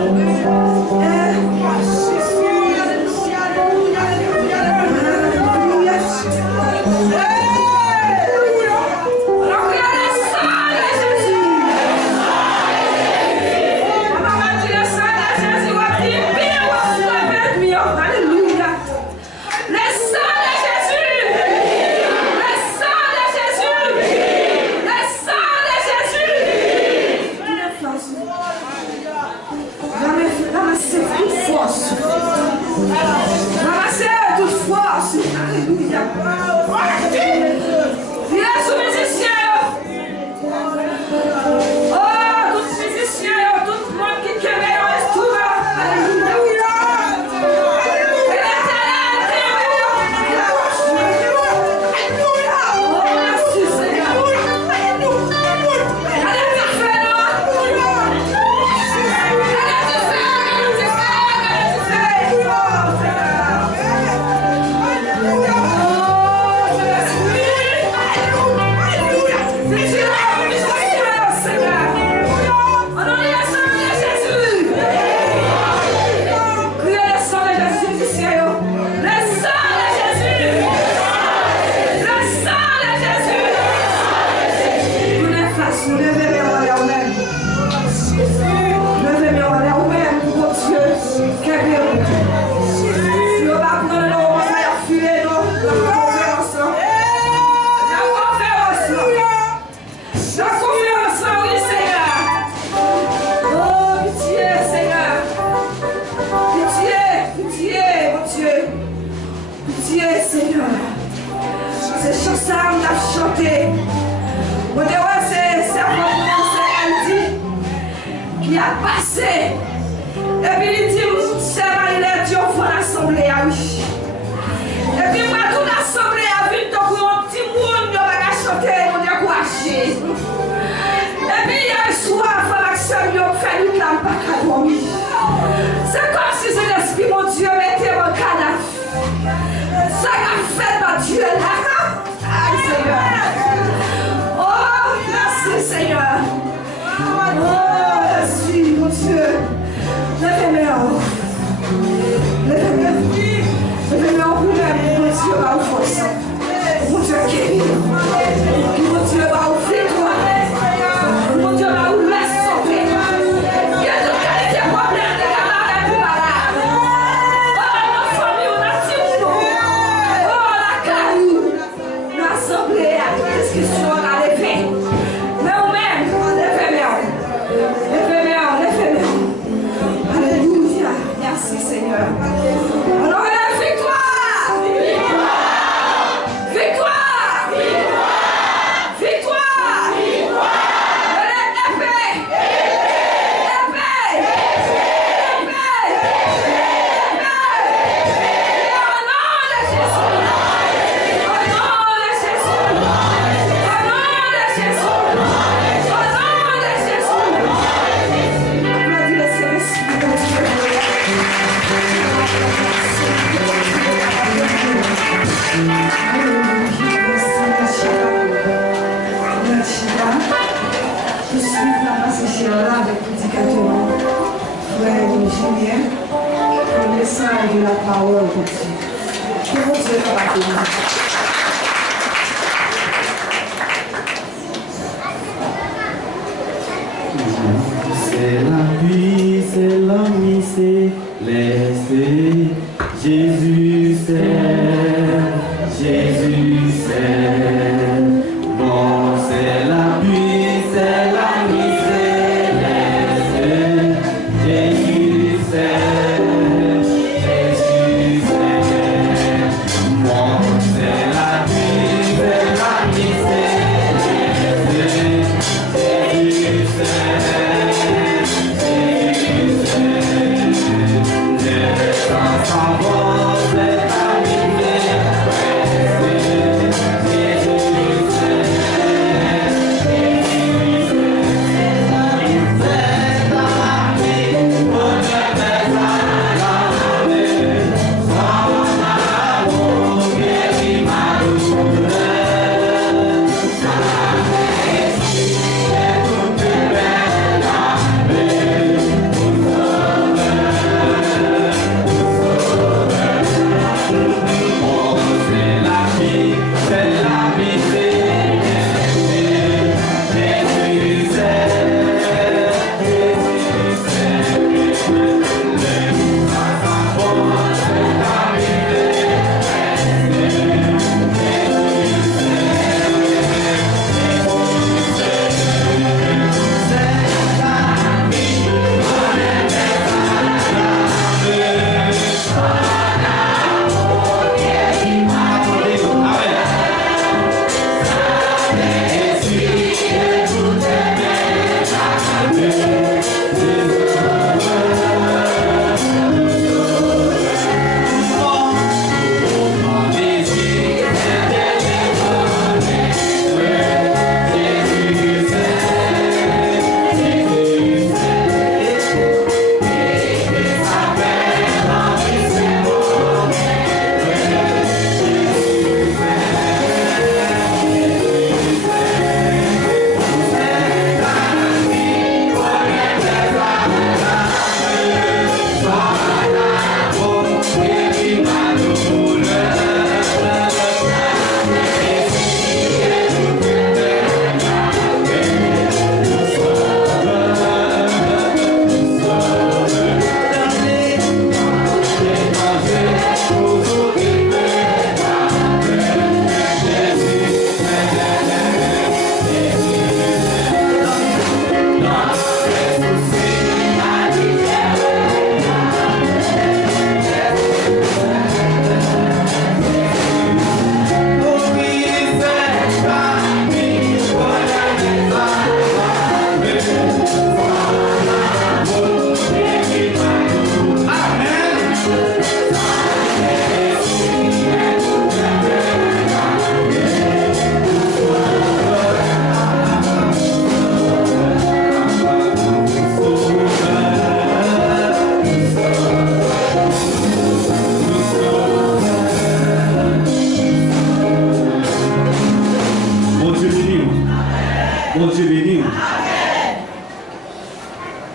Sans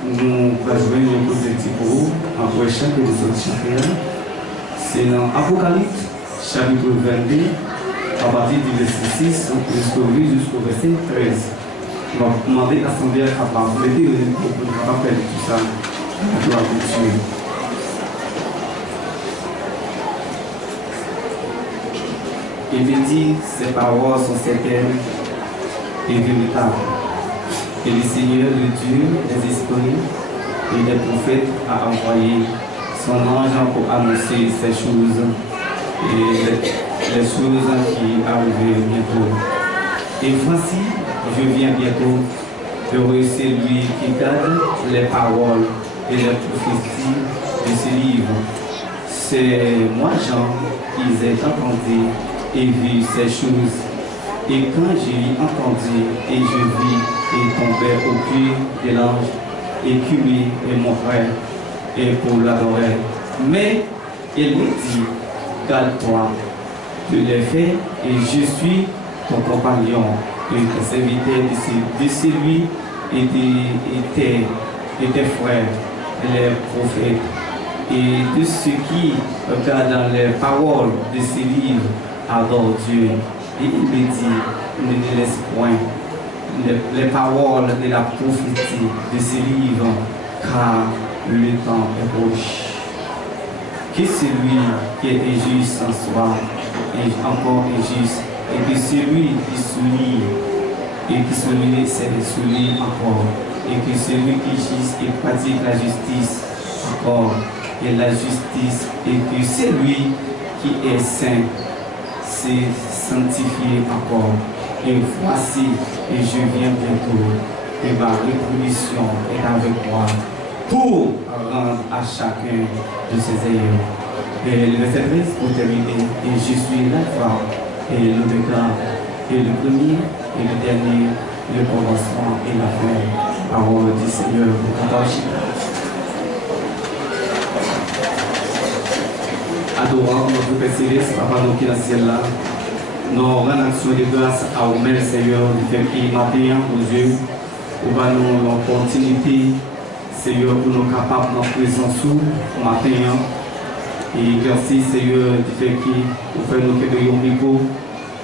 nous allons jouer une positive pour vous, après chaque des autres chapitres. C'est dans Apocalypse, chapitre 22, à partir du verset 6 jusqu'au verset 13. On va demander à l'Assemblée à parler pour ne pas perdre tout ça. On doit continuer. Il me dit, ces paroles sont certaines et véritables. Et le Seigneur de Dieu, des esprits et des prophètes a envoyé son ange pour annoncer ces choses et les choses qui arrivent bientôt. Et voici, je viens bientôt, heureux celui qui garde les paroles et les prophéties de ce livre. C'est moi, Jean, qui ai entendu et vu ces choses. Et quand j'ai entendu et je vis et tombé au pied de l'ange et cumé et mon frère et pour l'adorer. Mais il me dit, garde-toi de les faire et je suis ton compagnon et ton serviteur de celui et tes frères, les prophètes et de ceux qui regardent les paroles de ce livre adorent Dieu. Et il me dit, ne laisse point les paroles de la prophétie de ce livre, car le temps est proche. Que celui qui est injuste en soi est encore injuste, et que celui qui sourit, et qui sourit, c'est de sourire encore, et que celui qui juge et pratique la justice encore, et la justice, et que celui qui est saint, c'est sanctifié encore. Et voici, et je viens bientôt, et ma rétribution est avec moi pour rendre à chacun de ses ayants. Et le verset 13 pour terminer, et je suis l'alpha et l'oméga, et le premier et le dernier, le commencement et la fin. Parole du Seigneur, adorant notre Père Céleste, Papa nous qui est dans le ciel là, nous rendons action de grâce à vous-même, Seigneur, du fait qu'il matin aux yeux, pour nous l'opportunité, Seigneur, pour nous capables de présence sous matin. Et merci, Seigneur, du fait qu'il fait nous quelques micro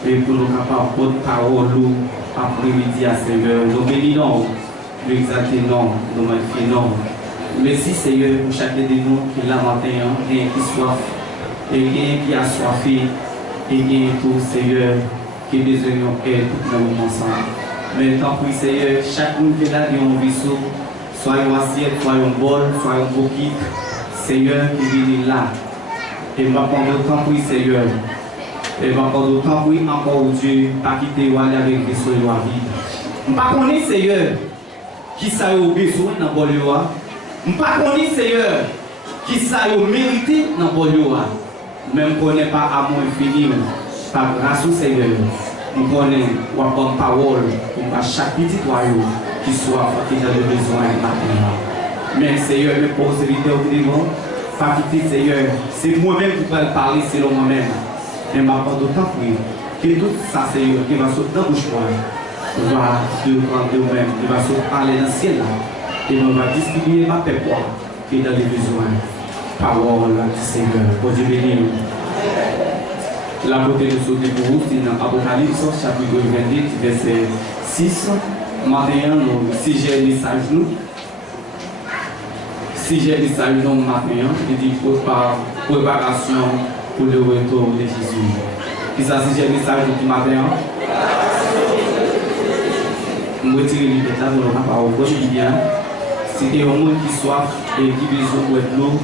et pour nous capables de parole après-midi à Seigneur. Nous bénissons, nous exaltons, nous magnifions. Merci, Seigneur, pour chacun de nous qui est là matin, et qui soif, et qui a soifé. Et tout, Seigneur, qui besoin d'aide tout le monde ensemble. Mais tant pis, Seigneur, chaque monde qui est là, qui a un vaisseau, soit une assiette, soit un bol, soit un bouquet, Seigneur, qui vient là. Et ma prendre autant pour Seigneur. Et ma prendre autant pour encore Dieu, pas quitter ou aller avec le vaisseau de la vie. Je ne connais pas, Seigneur, qui ça au besoin dans le bol. Je ne connais pas, Seigneur, qui ça au mérité dans le bol. Même qu'on n'est pas à mon infini, par grâce au Seigneur, nous connaissons la bonne parole pour chaque petit royaume qui soit qui a le besoin maintenant. Mais Seigneur, mes possibilités au devant, pas quitter Seigneur, c'est moi-même qui vais parler selon moi-même. Mais ma part d'autant plus que tout ça, Seigneur, qui va sauter dans le bouche, va te prendre de vous-même, il va sauter parler dans le ciel là, et on va distribuer ma paix qui est dans les besoins. Parole du Seigneur, pour Dieu béni. La beauté de sauter pour vous, c'est dans Apocalypse, chapitre 22, verset 6. Maintenant, si j'ai un message, maintenant, il dit préparation pour le retour de Jésus. Qui ça, si j'ai un message du matin? Je me retire les détails de la parole, bien. Si il y a un monde qui soif et qui besoin de l'eau,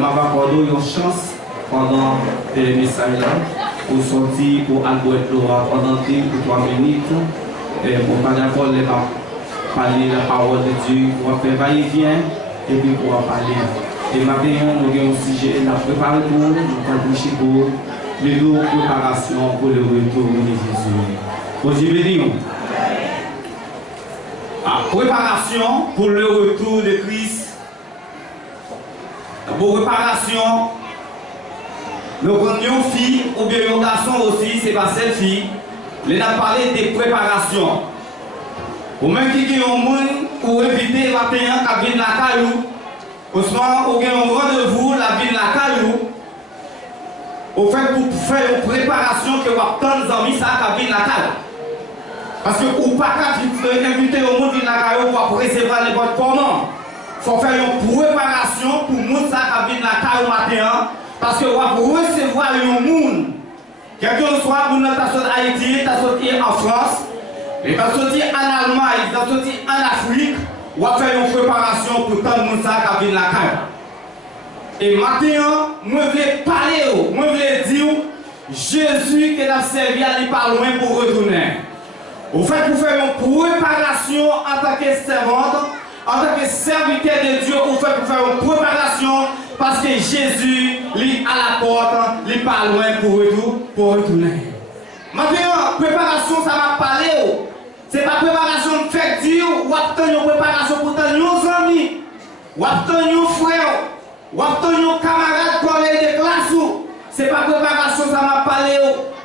m'a accordé une chance pendant les messages là pour sortir pour aller l'eau pendant 2 ou 3 minutes pour parler la parole de Dieu, pour faire va-et-vient et puis pour parler. Et maintenant, nous avons un sujet, nous avons préparé pour nous, nous avons bouché pour les préparations pour le retour de Jésus. Pour Dieu béni. Préparation pour le retour de Christ. Pour préparation, nous prenons une fille ou bien un garçon aussi, c'est pas cette fille. On a parlé de préparation. Ou même qui est un monde pour éviter matin, qui vient la caillou, Ousmane, on a un rendez-vous, la ville la caillou, au fait pour faire une préparation que vous attendez les amis, ça qui vient la caillou. Parce que vous ne pouvez pas inviter au monde de la caillou pour recevoir n'importe comment. Il faut faire une préparation pour le monde qui vient la caillou matin, parce que vous recevoir un monde. Quelqu'un soit pour notre sorti Haïti, ta sorti en France, et ta sorti en Allemagne, ta sorti en Afrique, on va faire une préparation pour tout le monde qui vient la caille. Et maintenant, moi je veux parler, moi je veux dire, Jésus qui a servi à lui par loin pour retourner. Au fait, pour faire une préparation en tant que servante, en tant que serviteur de Dieu, au fait, pour faire une préparation, parce que Jésus, lui à la porte, lui par loin pour retourner. Maintenant, préparation, ça va parler. C'est pas préparation de faire dire, ou obtenir une préparation pour nos amis, ou obtenir nos frères, ou obtenir nos camarades, collègues de classe. C'est pas préparation, ça m'a parlé.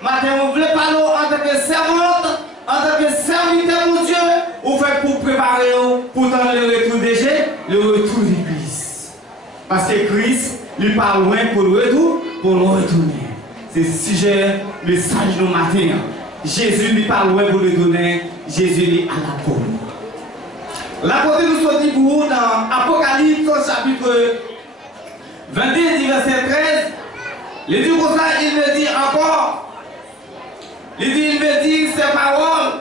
Maintenant, vous voulez parler en tant que servante, en tant que serviteur de Dieu, vous faites pour préparer pour le retour de Jésus, le retour de Christ. Parce que Christ, lui parle loin pour le retourner. C'est ce sujet, le message de matin. Jésus lui parle loin pour le donner, Jésus lui à la porte. La côté nous sommes dit pour vous dans Apocalypse chapitre 22, verset 13. Il dit comme ça, il me dit encore, il me dit ces paroles.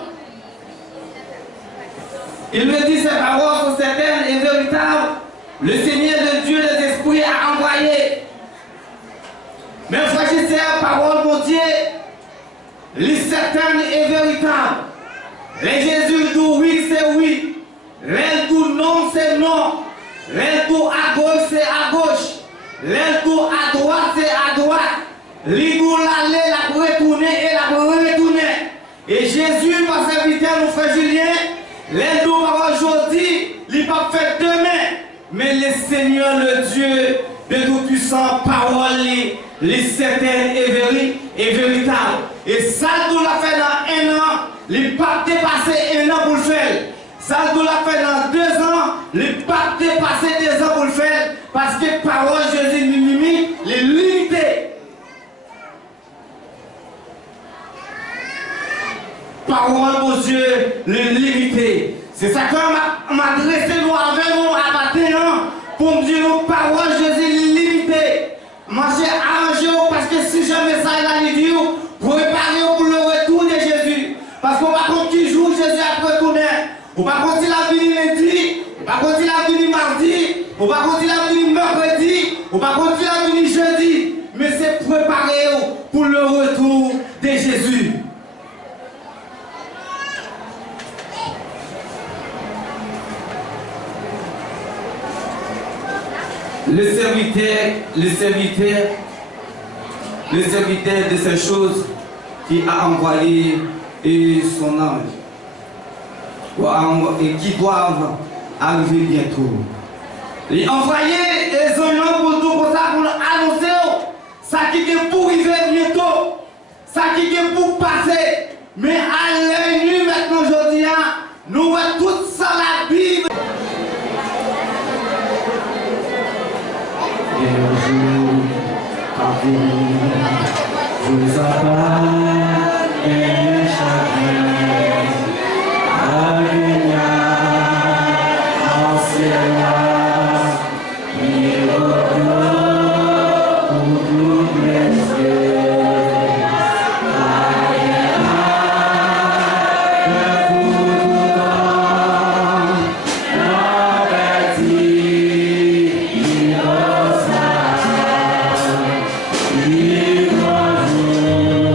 Il me dit ces paroles sont certaines et véritables. Le Seigneur de Dieu des esprits a envoyé. Mais frère, c'est la parole, mon Dieu. Les certaines et véritables. Les Jésus dit oui, c'est oui. Les dit non, c'est non. Les dit à gauche, c'est à gauche. Les dit à droite, c'est à droite. Les dit l'aller, la retourner et la retourner. Et Jésus, mon serviteur, mon frère Julien, les dit aujourd'hui, il n'a pas fait demain. Mais le Seigneur, le Dieu de Tout-Puissant, parole, les certaines et véritables. Et ça, nous l'a fait dans 1 an, il pas dépassé 1 an pour le faire. Ça, nous l'a fait dans 2 ans, il pas dépassé 2 ans pour le faire. Parce que parole Jésus limite, les limités. Parole, mon Dieu, les limités. C'est ça qu'on m'a adressé nous avec nous à matin pour me dire nos paroles Jésus limitées. Moi j'ai arrangé parce que si jamais ça il a dit préparez pour le retour de Jésus. Parce qu'on va compter qui jour Jésus a retourné. On va compter la vie lundi, on va compter la vie mardi, on va compter la vie mercredi, on va compter la vie jeudi. Mais c'est préparer pour le retour de Jésus. Le serviteur de ces choses qui a envoyé son ange et qui doivent arriver bientôt. Il a envoyé les anges pour tout pour ça, pour annoncer ça qui est pour arriver bientôt, ça qui est pour passer. Mais à l'œil nu maintenant aujourd'hui, nous voyons tout ça la Bible. Vous appartient et chacun Alléluia en ciel il revient pour tous les cieux Thank you.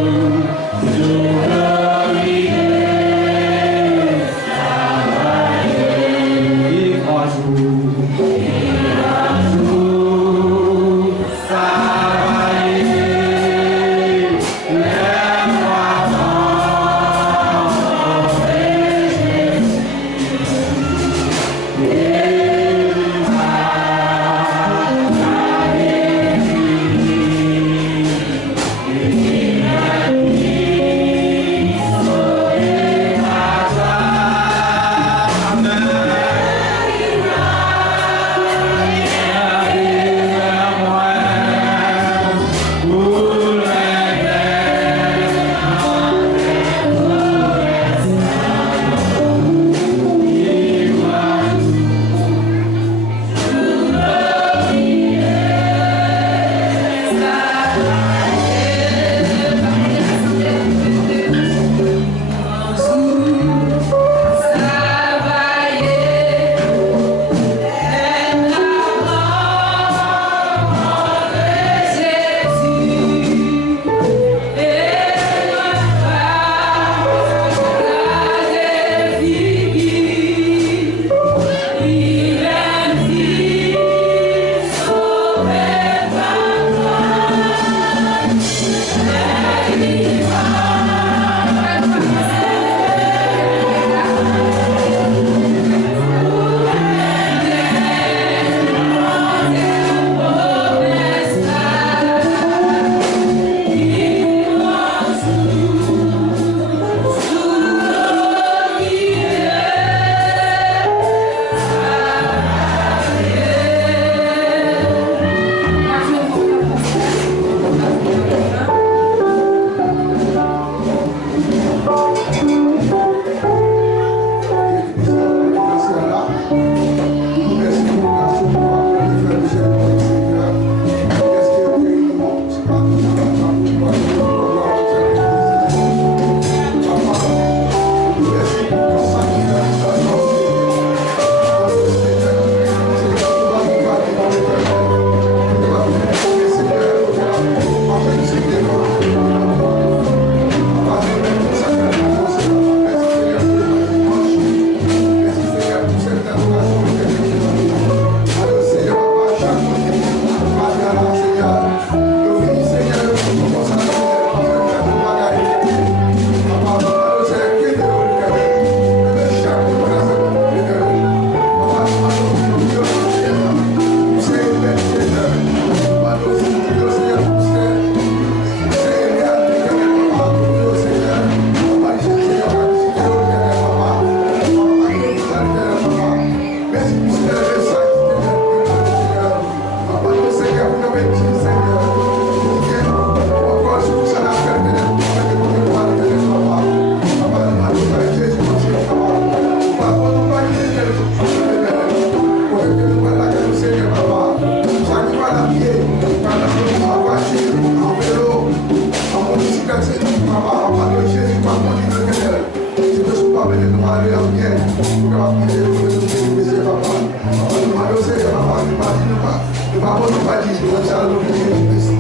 Nous ne pas dire que ça nous Jésus-Christ.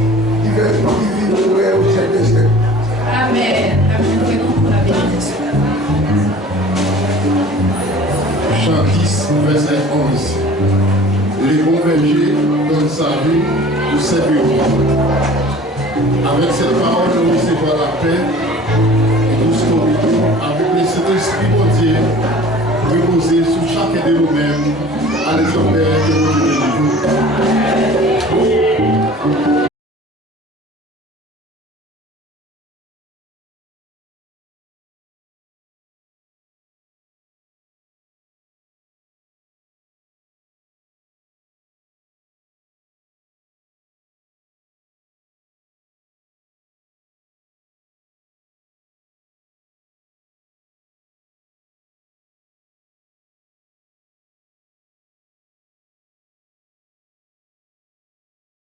Il veut vivre au siècle des siècles. Amen. Amen. Prions pour la bénédiction. Chant 10, verset 11. Les bons bergers donnent sa vie pour ses bureaux. Avec cette parole, nous recevons la paix et nous sommes avec le Saint-Esprit de Dieu reposer sur chacun de nous-mêmes à l'exemple